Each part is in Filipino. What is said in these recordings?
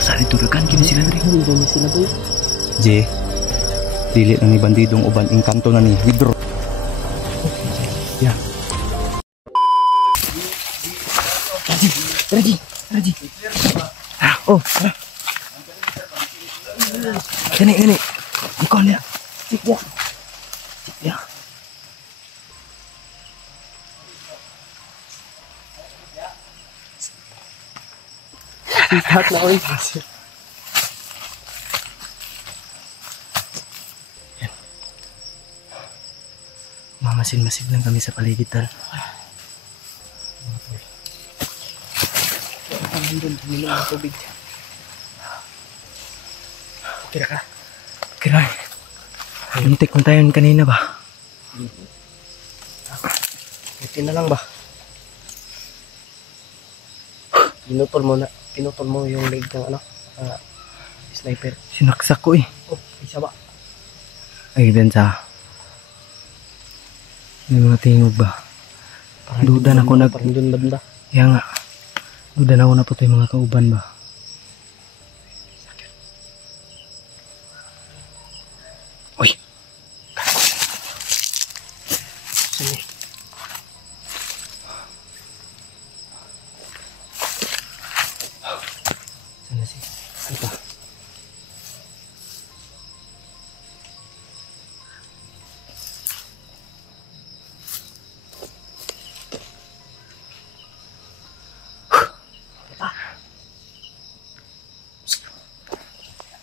asa dito dagan kini sila diri. Hindi na sila boy. Je. Dili na ni bandidong uban engkanto na ni withdraw. Ya. Raji. Ah, oh. Gini. Ikon ya. Cik ya. Sikat na oy. Mamasin-masid lang kami sa paligid tal. Doon, minum ng tubig. Kira ka? Kira. Muntik kung tayo kanina ba? Buti na lang ba? Pinutol mo yung leg ng sniper. Sinaksak ko eh. Oh, isa ba? Ay, Bensa. May mga tingog ba? Duda na ako Parang dun banda. Kaya nga. Duda na ako na po ito yung mga kauban ba? Uy! Sini. Sana si Ito.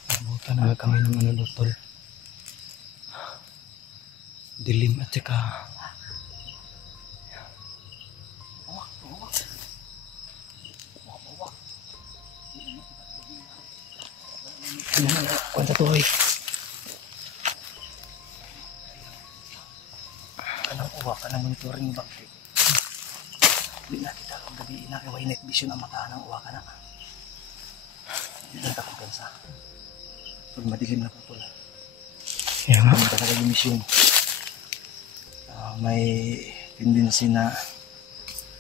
Nabutan na kami ng ano tol. Dilim at saka Kwenta to eh. Anong uwa ka na monitoring ba? Hindi na kita kung gabi inakaway night vision ang mata ng uwa ka na. Hindi na kumpensa. Pag madilim na po tol. kaya nga. Ano talaga yung mission? May tendency na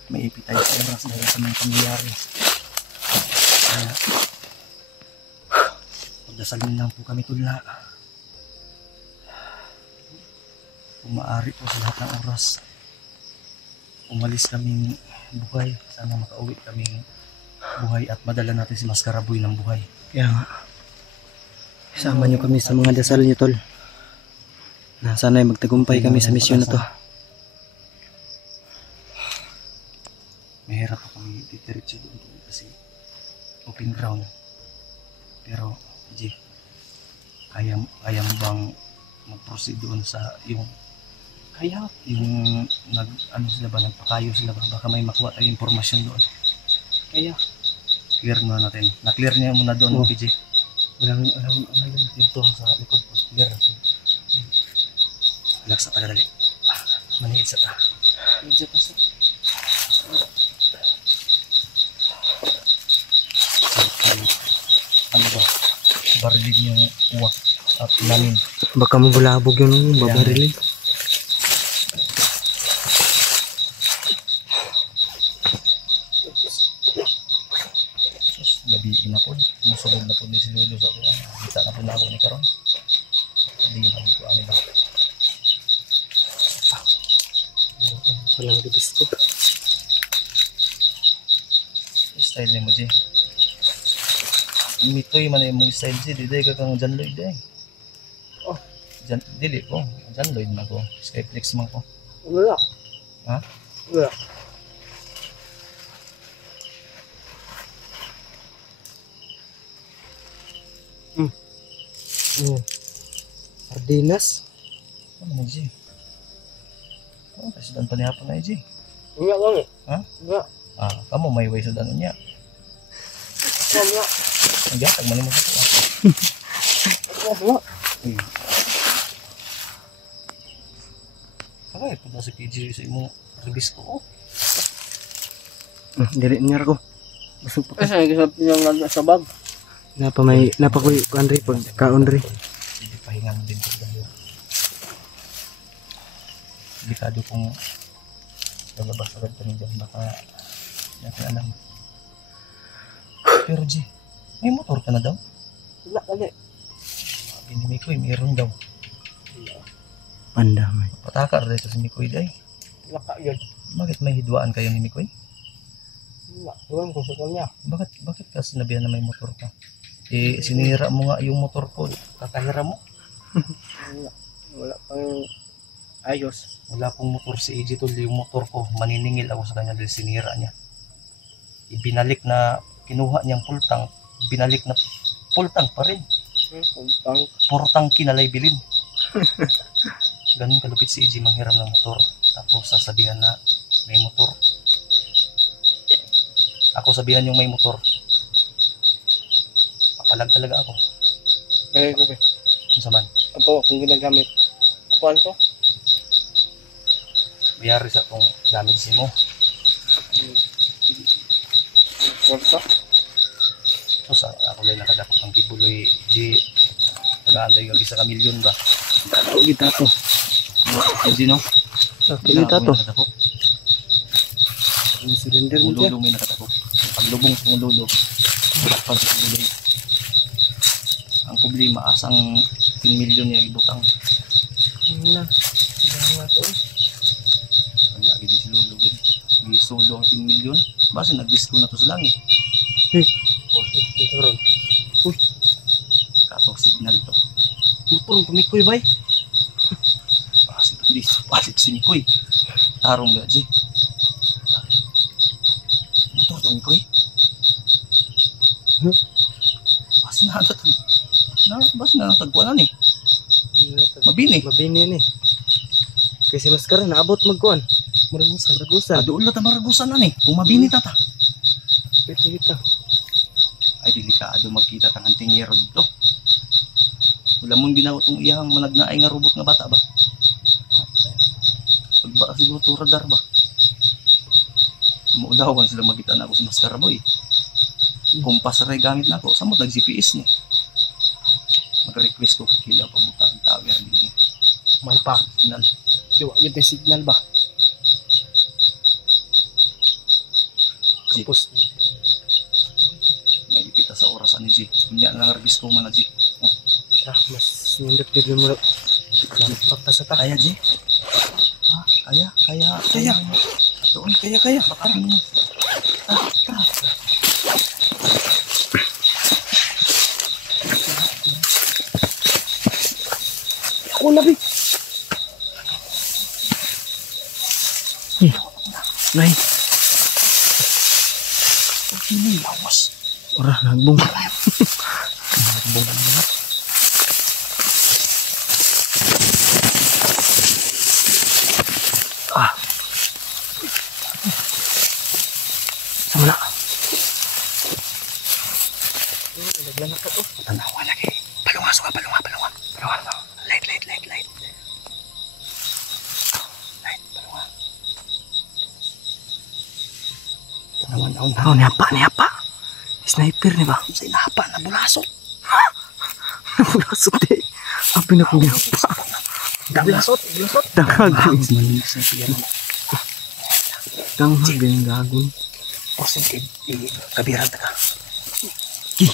maipit tayo sa oras dahil sa mga pangyayari. Kaya magdasalin lang po kami tula. Kung maaari po sa lahat ng oras, umalis kaming buhay. Sana makauwi kaming buhay at madala natin si Maskaraboy ng buhay. Kaya nga. Isama nyo kami sa mga dasal nyo tol. Na sana'y magtagumpay kami sa misyon na to. Mahirap po kami ditiritso doon kasi open ground. Pero G, kaya mo bang mag-proceed doon sa yung sila ba, nagpakayo sila ba, baka may makuha tayong impormasyon doon. Kaya Clear muna natin. Na-clear niya muna doon, PJ. walang dito sa likod po. Clear natin. Relax na tagadali. Manihid sa ta. Medyo pasok. Ano ba? Barilig yung uwak at namin. Baka mabulabog yung babarilin. Gabi na po. Musulog na po din si Lolo sa kuwan. Kita na po na ako ni Karon. Hindi na po ano ba. Walang ribis ko. Style ni mo, G. Mitoy man yung style, G. Diday ka kang John Lloyd, eh. Oh. Dili ko. John Lloyd man ko. Skyflex man ko. Wala. Ha? Wala. Sardinas? Ano mo, G? Oh, kasi dan pa niya po na, G. Wala lang eh. Ha? Wala. Kamu may way sa danon niya. Wala. Nagyatag man mo sa ko. Wala. Kaya po sa PG sa imong release ko. Dili niya ko. Busog pa. Kasi nagkasap niyang lagna sa bag. Napakoy kuandri pag kaundri. Hindi pahinga mo din po dahil. Delikado kung lalabas agad kami dyan. Baka natin alam. Pero G, May motor ka na daw? Wala kali. Sabi ni Mikoy, meron daw. Pandamay. Patakar dito si Mikoy day. Wala ka yun. Bakit may hidwaan kayo ni Mikoy? Wala. Iwan ko sa kanya. Bakit ka sinabihan na may motor ka? Eh, sinira mo nga yung motor ko. Kakahira mo. Wala. Wala pang ayos. Wala pong motor si AJ Tol. Yung motor ko, maniningil ako sa kanya dahil sinira niya. Ibinalik na, kinuha niyang full tank. Binalik na full tank pa rin. Pang Puro kinalay bilin. Ganun kalupit si AJ manghiram ng motor. Tapos sasabihan na may motor. Ako sabihan yung may motor. Papalag talaga ako. gaya ko ba? Kung sa man, Apo, kung ginagamit. Kuhan ko? mayari sa itong damage mo. Kwarta? Tapos ako lang nakadapot ng kibuloy. G, nag-aantay kag isa ka milyon ba? Tato kita to. AJ no? Kita to. Nakadapot. Yung surrender mo dyan. Lulu may nakadapot. Paglubong sa lulu. Nakapag sa kibuloy. Ang problema, asang 10 milyon niya ibutang. Yun na. Sigahan nga to. Pag lagi di si lulu, solo ang 10 milyon. Basta nag-disco na to sa langit. Dito ron. Kato signal to. Motor ko Mikoy bay. Pasip si Mikoy. Tarong ba, G? Motor to, Mikoy? Basta na natagpuan eh. Mabini. Mabini ni. Kasi maskara naabot magkuhan. Maragusan. Doon lang maragusan na eh. Kung mabini tata. Pwede kita. Ay, delikado magkita tang antingero dito. Wala mong ginawa itong iyang managnaay nga robot nga bata ba? Pag ba siguro ito radar ba? Maulawan sila magkita na ako si Maskara Boy. Kumpas rin gamit na ako. Saan mo nag-GPS niya? Mag-request ko kakila pa buta ang tower din. May pa. Signal. Diwa, yun yung signal ba? G, Tapos, may ipita sa orasan ni G. Kunya na nag-request ko man na G. Oh. mas nindot din mo. Pakta sa ta. Kaya G? Ha? Kaya. Atoon, kaya. Baka rin mo. Ako na, Bi. Nay, Hindi, lawas. ora nagbong. Ah. Sama na. Naglanak ka to. Tanawa lagi. Palunga. Light. Light, palunga. Tanawan daw na. Oh, niapa. Sniper ni ba? Sa inahapa na bulasok. Bulasot eh. Ang pinakuniapa. Glasot. Dangag. Maling sa piyan. Dangag yung gagon. O sige, kabiran ka. Gi.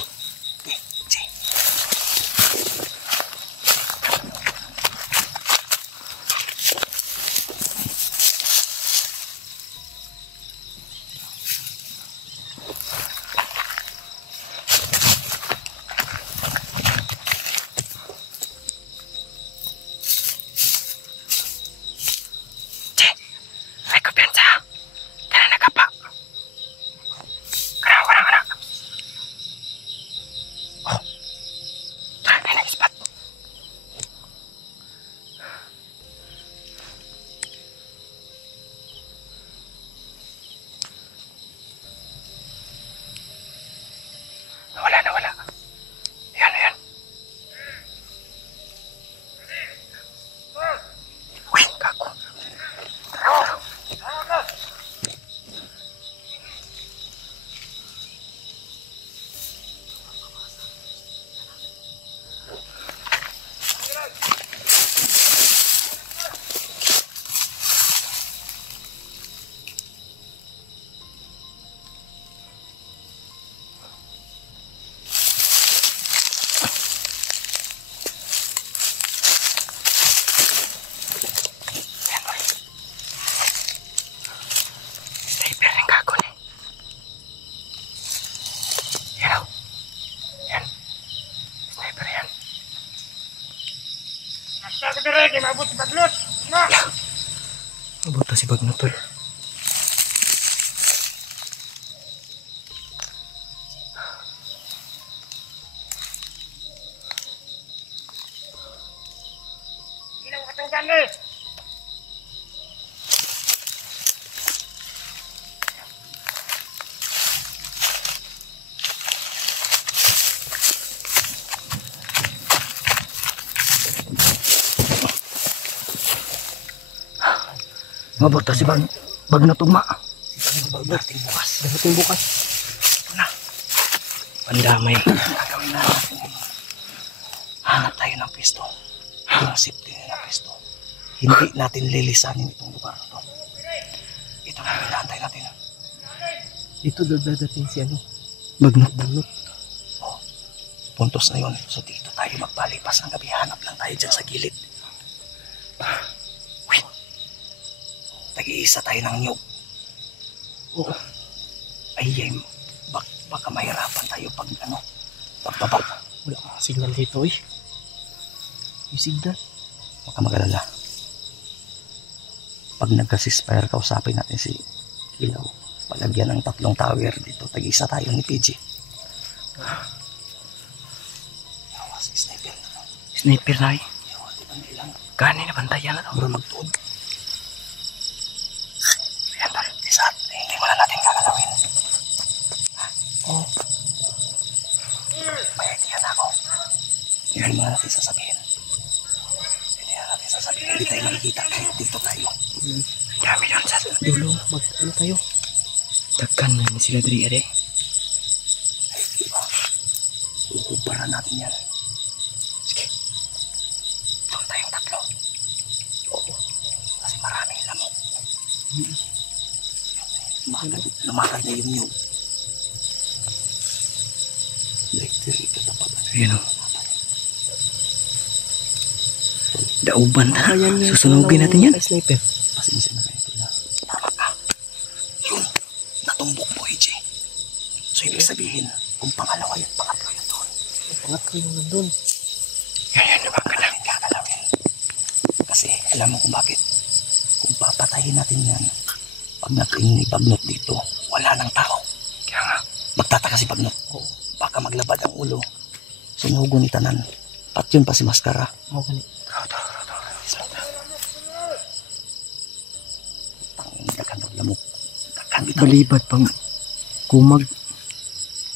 si Bagnot tol. Mabota si Bagnot ugma. Dating bukas. Ito na. Pandamay. Gagawin na natin. Hanap tayo ng pisto. Yung safety na pisto. Hindi natin lilisanin itong lugar na to. Ito na yung inaantay natin. Dito dadating si ano? Bagnot. Oh, puntos na yun. So dito tayo magpalipas ng gabi. Hanap lang tayo dyan sa gilid. Wait. Tag-iisa tayo ng nyug. Oo. Ay, baka mahirapan tayo pag pagbaba. Wala kang signal dito eh. Yung signal. Huwag ka mag-alala. Pag nagka-ceasefire, kausapin natin si Ilaw. Palagyan ng 3 tower dito. Tag-isa tayo ni PG. Yawas, sniper na. Sniper na eh. Yawas, di ba nilang? Kanin na bantayan na to. Bro, magtuod. Ayan, tol. Isat. Hindi mo na natin kakalawin. Oo. May idea na ako. Hindi mo na natin sasabihin. Hindi tayo makikita. Dito tayo. Dami doon sa Dulo. Ano tayo? Dagkan na yun sila dari ade. Ay, diba? Ukubaran natin yan. Sige. Doon tayong 3. Oo. Kasi maraming lamok. Lumakad na yun yung. Like, katapat. Ayan o. Dauban na. Susunugin natin yan. Sniper. Pasensya na kayo pala. Tama ka. Yun. Natumbok mo, AJ. So, ibig sabihin, kung pangalawa yun, pangatlo yun doon. Pangatlo yung nandun. Yan naman ka na. Kakalawin. Kasi, alam mo kung bakit. Kung papatayin natin yan, pag nating ni Bagnot dito, wala nang tao. Kaya nga. Magtataka si Bagnot. Baka maglabad ang ulo. Sunugo ni Tanan. At yun pa si Maskara. Oo, ganit. Dakan lamok. Dakan bitaw. Balibad pang kumag.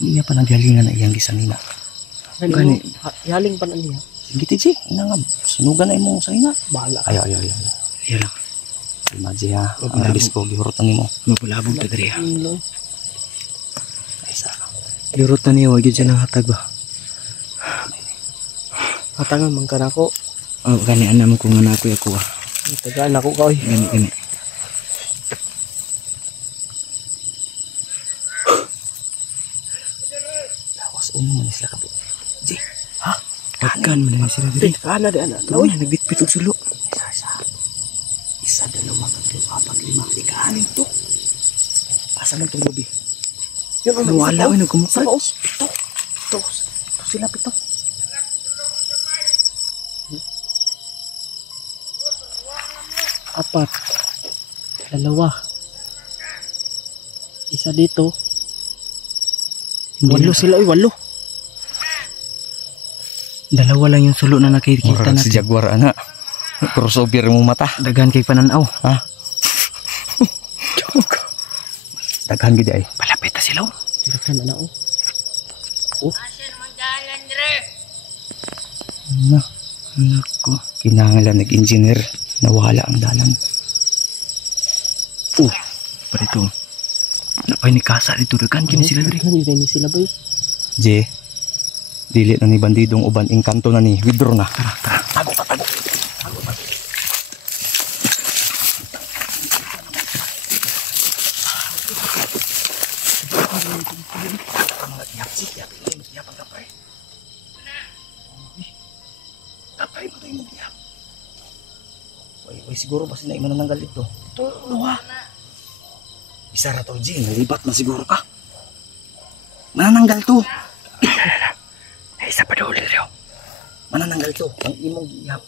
Iya pa nagalingan na iyang gisanina. Gani. Yaling pa na niya. Sige, Tiji. Inangam. Sunugan na imong sanina. Bahala. Ayaw. Ayan lang. Imagine ha. Ang alis ko. Gihurutan nimo. Mapulabog ta dari ha. Ay, sa. Lurot na niya. Wag yun siya ng hatag ba. Matangan man ka na ko. Oh, gani anam ko nga na ako ah. Tagaan ako ka oy. Gani. Lawas uno man sila kabo. Ji. Ha? Dagkan man na sila dari. Kana di ana. Uy, nagbitbit og sulo. Isa, 2, 3, 4, 5. Ikahanin to. Asa man itong gabi? Yun ang Wala isa ay pa. nagkumukha. Sa paos. Ito sila pito. Apat. 2. Isa dito. Hindi 8 na. sila, 8. Dalawa lang yung sulo na nakikita Murag si natin. Jaguar, ana. Crossover mo mata. Dagan kay pananaw. Ha? Daghan gid ay. Palapit na sila. Dakan na oh. Na, Anak ko. kinahanglan nag-engineer. Nawala ang dalan. Parito. Napay ni Kasa dito. Dagan kini sila dari. Hindi sila boy. Je, dili na ni bandidong uban engkanto na ni. Withdraw na. Tara. Tago pa. Kapay mo tayo mag-iyap. Uy, siguro basi na imanananggal dito. Ito, ha? Isa ra to, G. Nalibat na siguro ka. Manananggal to. Ay, isa pa daw ulit. Manananggal to. Ang imong gihap.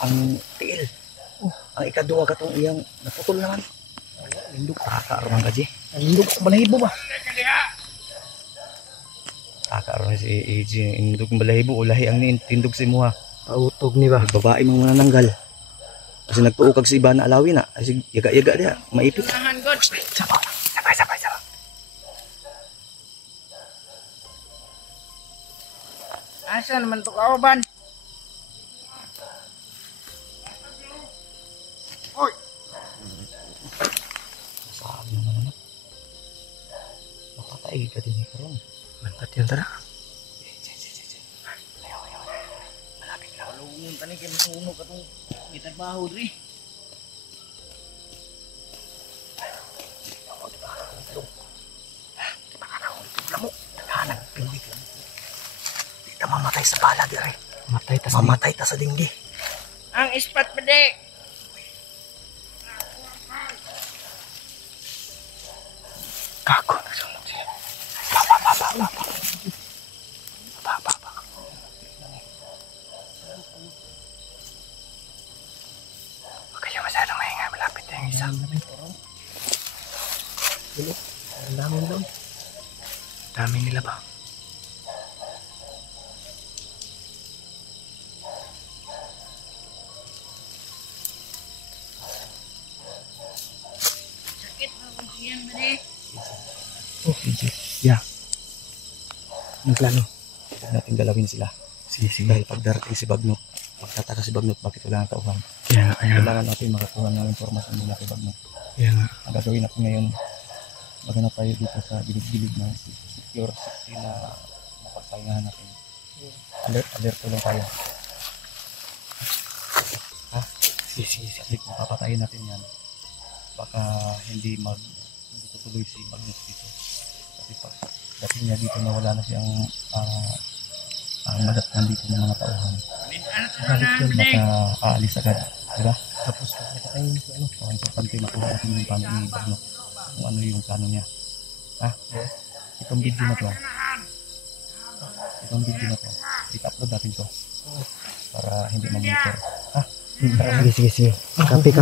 Ang tiil. Ang ikaduha katong iyang naputol naman. Indog kakaroon ka di. Indog balahibo ba? Kakaroon si AJ indog balahibo ulahi ang tindog si Muha. Pautog ni ba? Babae mang manananggal. Kasi nagtuo kag si iba na alawi na. Kasi yaga-yaga dia, maipit. Sabay. Asa naman to kauban? Sabi naman ano. Mapatay ka din karon. Mantat yan tara. Malapit lang. Lungon tani kay masunog katong gitrabaho diri. Hanang pindig lang. Di ta mamatay sa bala dire. Mamatay ta Mamatay ta sa dinggi. Ang ispat pa di. Kako nagsunog siya. Ba. Huwag kayo masyadong maingay. Malapit na yung isa. Ang dami doon. Dami nila ba? Sakit ang kusiyan ba di? Oh, PJ. Yeah. Anong plano? Huwag natin galawin sila. Sige. Dahil pag darating si Bagnot, magtataka si Bagnot bakit wala nang tauhan. Kaya Kailangan natin makakuha ng informasyon mula kay Bagnot. nga. Ang gagawin natin ngayon, maghanap tayo dito sa gilid-gilid na secure sexy na mapagpahingahan natin. Alert lang tayo. Ha? Sige. Kasi kung papatayin natin yan, baka hindi tutuloy si Bagnot dito. Kasi pag dating niya dito na wala na siyang madatnan dito ng mga tauhan. Baka aalis agad. Diba? Tapos napatayin ko ano. So, importante makuha natin yung plano ni Bagnot. Kung ano yung plano niya. Ha? Itong video na to. I-upload natin to. Para hindi mag-monitor. Ha? Sige. Kape.